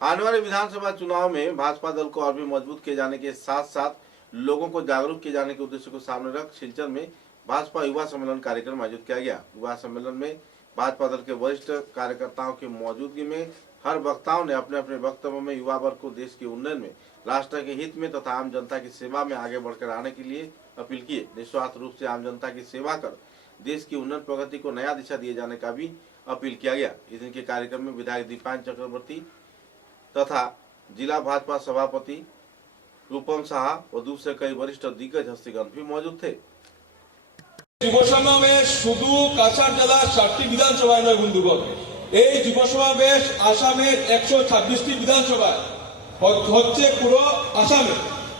आने वाले विधानसभा चुनाव में भाजपा दल को और भी मजबूत किए जाने के साथ साथ लोगों को जागरूक किए जाने के उद्देश्य को सामने रख सिलचर में भाजपा युवा सम्मेलन कार्यक्रम आयोजित किया गया। युवा सम्मेलन में भाजपा दल के वरिष्ठ कार्यकर्ताओं की मौजूदगी में हर वक्ताओं ने अपने अपने वक्तव्यों में युवा वर्ग को देश के उन्नयन में, राष्ट्र के हित में तथा आम जनता की सेवा में आगे बढ़कर आने के लिए अपील किए। निस्वार्थ रूप से आम जनता की सेवा कर देश की उन्नयन प्रगति को नया दिशा दिए जाने का भी अपील किया गया। इस दिन के कार्यक्रम में विधायक दीपान चक्रवर्ती तथा जिला भाजपा सभापति रूपम साहा और दूसरे कई वरिष्ठ दिग्गज हस्तीगण भी मौजूद थे। যুব সমাবেশ শুধু কাছাড় জেলার 7টি বিধানসভায় নয় বন্ধুগণ, এই যুব সমাবেশ আসামের 126টি বিধানসভায় হচ্ছে পুরো আসামে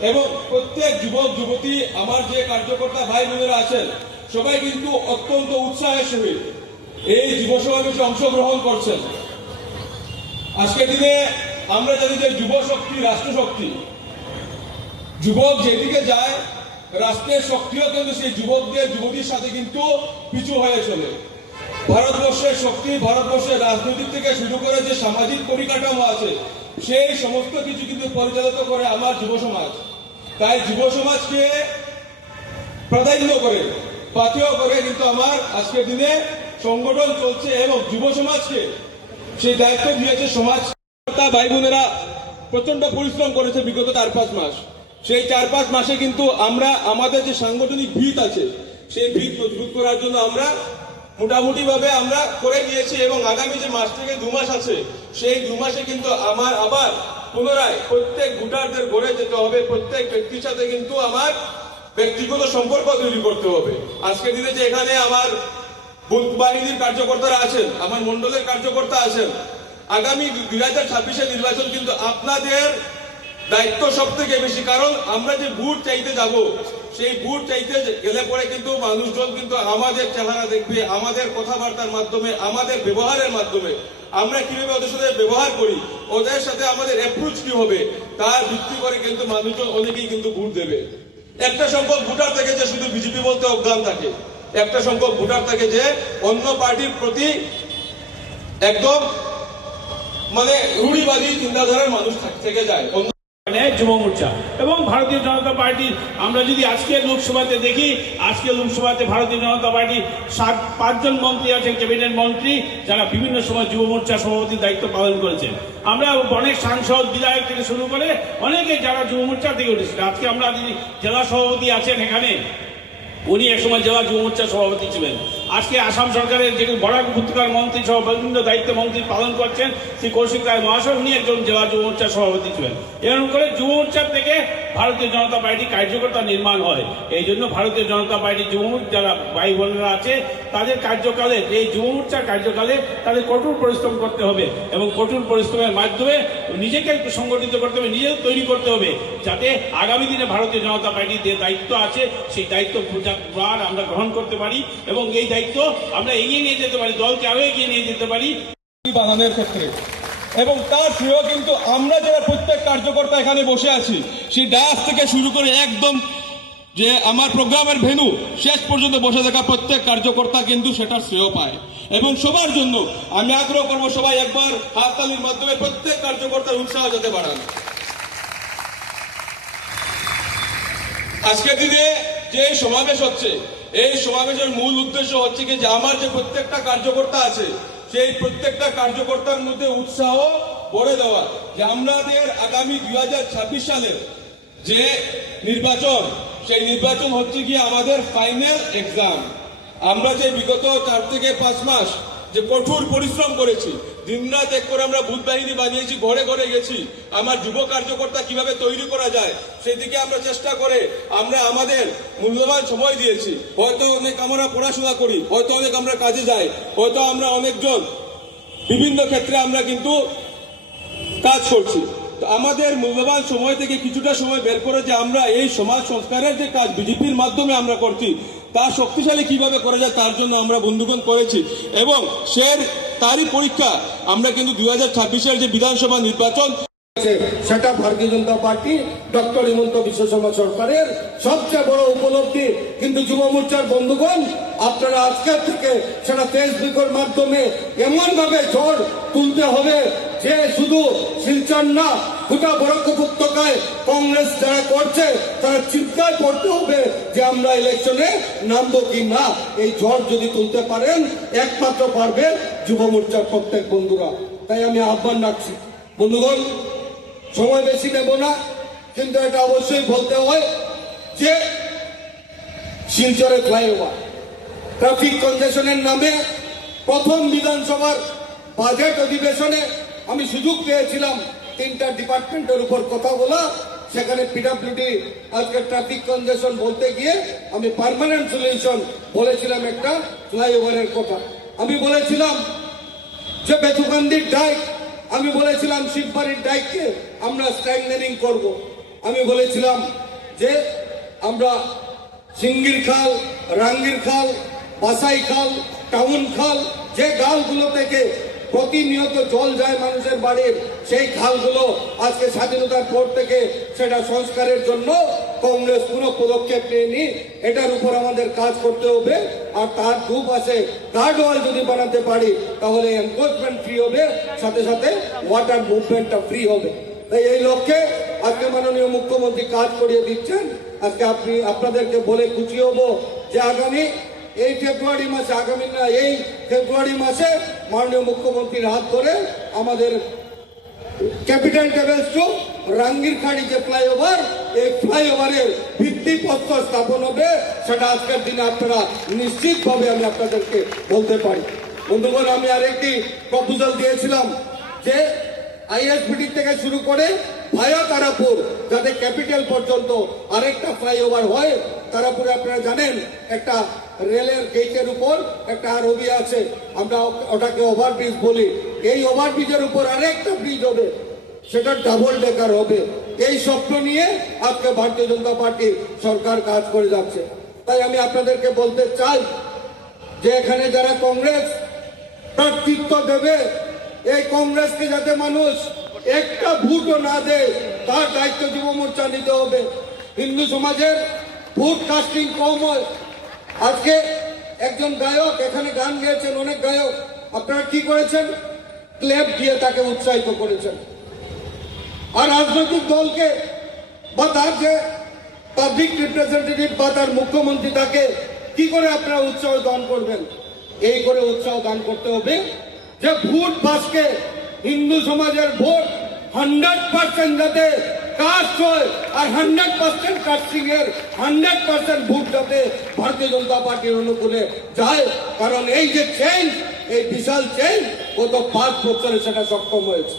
এবং প্রত্যেক যুবক যুবতী আমার যে কার্যকর্তা ভাই বোনেরা আছেন সবাই কিন্তু অত্যন্ত উৎসাহের সহিত এই যুব সমাবেশে অংশগ্রহণ করছেন। আজকের দিনে আমরা জানি যে যুব শক্তি রাষ্ট্র শক্তি, যুবক যেদিকে যায় রাষ্ট্রের শক্তিও কিন্তু সেই যুবকদের যুবতীর সাথে কিন্তু পিছু হয়ে চলে। ভারতবর্ষের শক্তি, ভারতবর্ষের রাজনৈতিক থেকে শুরু করে যে সামাজিক পরিকাঠামো আছে সেই সমস্ত কিছু কিন্তু পরিচালিত করে আমার যুব সমাজ। তাই যুব সমাজকে প্রাধান্য করে পাথেয় করে কিন্তু আমার আজকের দিনে সংগঠন চলছে এবং যুব সমাজকে সেই দায়িত্ব দিয়েছে সমাজ ভাই বোনেরা প্রচন্ড পরিশ্রম করেছে বিগত 4-5 মাস। সেই 4-5 মাসে কিন্তু আমরা আমাদের যে সাংগঠনিক ভিত আছে সেই ভিত মজবুত করার জন্য আমরা মোটামুটি ভাবে আমরা করে নিয়েছি এবং আগামী যে মাস থেকে 2 মাস আছে সেই 2 মাসে কিন্তু আমার আবার পুনরায় প্রত্যেক ভোটারদের ঘরে যেতে হবে, প্রত্যেক ব্যক্তির সাথে কিন্তু আমার ব্যক্তিগত সম্পর্ক তৈরি করতে হবে। আজকে দিনে যে এখানে আমার বুথ বাহিনীর কার্যকর্তারা আছেন, আমার মন্ডলের কার্যকর্তা আছেন, আগামী 2026 নির্বাচন কিন্তু আপনাদের দায়িত্ব সব থেকে বেশি। কারণ আমরা যে ভোট চাইতে যাব সেই ভোট চাইতে গেলে পরে কিন্তু মানুষজন কিন্তু আমাদের চেহারা দেখবে, আমাদের কথাবার্তার মাধ্যমে, আমাদের ব্যবহারের মাধ্যমে, আমরা কিভাবে ওদের সাথে ব্যবহার করি, ওদের সাথে আমাদের অ্যাপ্রোচ কি হবে তার ভিত্তি করে কিন্তু মানুষজন অনেকেই কিন্তু ভোট দেবে। একটা সংখ্যক ভোটার থাকে যে শুধু বিজেপি বলতে অজ্ঞান থাকে, একটা সংখ্যক ভোটার থাকে যে অন্য পার্টির প্রতি একদম মানে রুড়িবাদী চিন্তাধারার মানুষ থেকে যায়। যুব মোর্চা এবং ভারতীয় জনতা পার্টি আমরা যদি আজকে লোকসভাতে দেখি, আজকে লোকসভাতে ভারতীয় জনতা পার্টি 5 জন মন্ত্রী আছেন, ক্যাবিনেট মন্ত্রী, যারা বিভিন্ন সময় যুব মোর্চা সভাপতির দায়িত্ব পালন করেছেন। আমরা অনেক সাংসদ বিধায়ক থেকে শুরু করে অনেকে যারা যুব মোর্চা থেকে উঠেছিল। আজকে আমরা জেলা সভাপতি আছেন এখানে, উনি একসময় জেলা যুব মোর্চা সভাপতি ছিলেন। আজকে আসাম সরকারের যে বরাক উপত্যকার মন্ত্রী সহ বিভিন্ন দায়িত্ব মন্ত্রী পালন করছেন শ্রী কৌশিক রায় মহাশয়, উনি একজন জেলা যুব মোর্চা সভাপতি ছিলেন। এরকম করে যুব মোর্চার থেকে ভারতীয় জনতা পার্টি কার্যকর্তা নির্মাণ হয়। এই জন্য ভারতীয় জনতা পার্টি যুব মোর্চা যারা ভাই বোনেরা আছে তাদের কার্যকালে, এই যুব মোর্চার কার্যকালে তাদের কঠোর পরিশ্রম করতে হবে এবং কঠোর পরিশ্রমের মাধ্যমে নিজেকে সংগঠিত করতে হবে, নিজেকে তৈরি করতে হবে, যাতে আগামী দিনে ভারতীয় জনতা পার্টির যে দায়িত্ব আছে সেই দায়িত্ব আমরা গ্রহণ করতে পারি এবং এই দায়িত্ব আমরা এগিয়ে নিয়ে যেতে পারি, দলকে আরো এগিয়ে নিয়ে যেতে পারি বানানোর ক্ষেত্রে। এবং তার শ্রেয় কিন্তু আমরা যারা প্রত্যেক কার্যকর্তা এখানে বসে আছি সেই ডায়াস থেকে শুরু করে একদম যে আমার প্রোগ্রামের ভেন্যু শেষ পর্যন্ত বসে থাকা প্রত্যেক কার্যকর্তা কিন্তু সেটার শ্রেয় পায়। এবং সবার জন্য আমি আগ্রহ করবো সবাই একবার হাততালির মাধ্যমে প্রত্যেক কার্যকর্তার উৎসাহ যাতে বাড়ান। আজকের দিনে যে সমাবেশ হচ্ছে এই সমাবেশের মূল উদ্দেশ্য হচ্ছে কি যে আমার যে প্রত্যেকটা কার্যকর্তা আছে সেই প্রত্যেকটা কার্যকর্তার মধ্যে উৎসাহ ভরে দেওয়া, যে আমাদের আগামী 2026 সালের যে নির্বাচন সেই নির্বাচন হচ্ছে কি আমাদের ফাইনাল এক্সাম। আমরা যে বিগত 4 থেকে 5 মাস যে কঠোর পরিশ্রম করেছি, দিনরাত এক করে আমরা বুথ বাহিনী বানিয়েছি, ঘরে ঘরে গেছি, আমার যুব কার্যকর্তা কিভাবে তৈরি করা যায় সেদিকে আমরা চেষ্টা করে আমরা আমাদের মূল্যবান সময় দিয়েছি। হয়তো অনেক আমরা পড়াশোনা করি, হয়তো অনেক আমরা কাজে যাই, হয়তো আমরা অনেকজন বিভিন্ন ক্ষেত্রে আমরা কিন্তু কাজ করছি। তো আমাদের মূল্যবান সময় থেকে কিছুটা সময় বের করে যে আমরা এই সমাজ সংস্কারের যে কাজ বিজেপির মাধ্যমে আমরা করছি তা শক্তিশালী কিভাবে করা যায় তার জন্য আমরা বন্ধুগণ করেছি এবং তারই পরীক্ষা আমরা কিন্তু 2026 যে বিধানসভা নির্বাচন সেটা ভারতীয় জনতা পার্টি ডক্টর হিমন্ত বিশ্ব শর্মা সরকারের সবচেয়ে বড় উপলব্ধি। কিন্তু যুব মোর্চার বন্ধুগণ, আপনারা আজকের থেকে সেটা ফেসবুকের মাধ্যমে এমন ভাবে ঝড় তুলতে হবে যে শুধু শিলচর না, গোটা বরাক উপত্যকায় কংগ্রেস যারা করছে তারা চিন্তায় পড়তে হবে যে আমরা ইলেকশনে নামবো কি না। এই ঝড় যদি তুলতে পারেন একমাত্র পারবে যুব মোর্চার প্রত্যেক বন্ধুরা। তাই আমি আহ্বান রাখছি বন্ধুগণ, সময় বেশি নেব না, কিন্তু এটা অবশ্যই বলতে হয় যে শিলচরে ফ্লাইওভার ট্রাফিক কনজেশনের নামে প্রথম বিধানসভার বাজেট অধিবেশনে আমি সুযোগ পেয়েছিলাম 3টা ডিপার্টমেন্টের উপর কথা বলা। সেখানে পিডব্লিউডি আজকে ট্রাফিক কনজেশন বলতে গিয়ে আমি পার্মানেন্ট সলিউশন বলেছিলাম একটা ফ্লাইওভারের কথা। আমি বলেছিলাম যে বেথুকান্দির ডাইক, আমি বলেছিলাম শিববাড়ির ডাইককে আমরা স্ট্রেংথেনিং করব। আমি বলেছিলাম যে আমরা সিঙ্গির খাল, রাঙ্গির খাল, বাসাই খাল, টাউন খাল, যে খালগুলো থেকে প্রতিনিয়ত জল যায় মানুষের বাড়ির, সেই খালগুলো আজকে স্বাধীনতার পর থেকে সেটা সংস্কারের জন্য কংগ্রেস কোনো পদক্ষেপ নেয়নি। এটার উপর আমাদের কাজ করতে হবে। আর তার দুপাশে গার্ডওয়াল যদি বানাতে পারি তাহলে এনফোর্সমেন্ট ফ্রি হবে, সাথে সাথে ওয়াটার মুভমেন্টটা ফ্রি হবে। তাই এই লক্ষ্যে আজকে মাননীয় মুখ্যমন্ত্রী কাজ করিয়ে দিচ্ছেন। আজকে আপনাদেরকে বলে খুশি হব যে এই ফেব্রুয়ারি মাসে মাননীয় মুখ্যমন্ত্রীর হাত ধরে আমাদের ক্যাপিটাল টেবেলস টু রাঙ্গিরখাড়ি যে ফ্লাইওভার, এই ফ্লাইওভারের ভিত্তিপ্রস্তর স্থাপন হবে। সেটা আজকের দিনে আপনারা নিশ্চিতভাবে আমি আপনাদেরকে বলতে পারি। বন্ধুগণ, আমি আরেকটি প্রপোজাল দিয়েছিলাম যে আইএসবিটি থেকে শুরু করে ভায়া তারাপুর যাতে ক্যাপিটাল পর্যন্ত আরেকটা ফ্লাইওভার হয়। তারাপুরে আপনারা জানেন একটা রেলের গেটের উপর একটা আরবি আছে, আমরা ওটাকে ওভারব্রিজ বলি। এই ওভারব্রিজের উপর আরেকটা ব্রিজ হবে, সেটা ডাবল ডেকার হবে। এই স্বপ্ন নিয়ে আজকে ভারতীয় জনতা পার্টি সরকার কাজ করে যাচ্ছে। তাই আমি আপনাদেরকে বলতে চাই যে এখানে যারা কংগ্রেস প্রার্থিত্ব দেবে, এই কংগ্রেসকে যাতে মানুষ একটা ভোটও না দেয় তার দায়িত্ব যুব মোর্চা নিতে হবে। হিন্দু সমাজের ভোট কাস্টিং কম হয়। আজকে একজন গায়ক এখানে গান গেয়েছেন, অনেক গায়ক, আপনারা কি করেছেন? ক্লেপ দিয়ে তাকে উৎসাহিত করেছেন। আর রাজনৈতিক দলকে বা তার যে পাবলিক রিপ্রেজেন্টেটিভ বা তার মুখ্যমন্ত্রী, তাকে কি করে আপনারা উৎসাহ দান করবেন? এই করে উৎসাহ দান করতে হবে যে ভোট বাসকে হিন্দু সমাজের ভোট 100% যাতে কাস্ট হয়, আর 100% কাস্টিং এর 100% ভোট যাতে ভারতীয় জনতা পার্টির অনুকূলে যায়। কারণ এই যে চেঞ্জ, এই বিশাল চেঞ্জ গত 5 বছরে সেটা সক্ষম হয়েছে।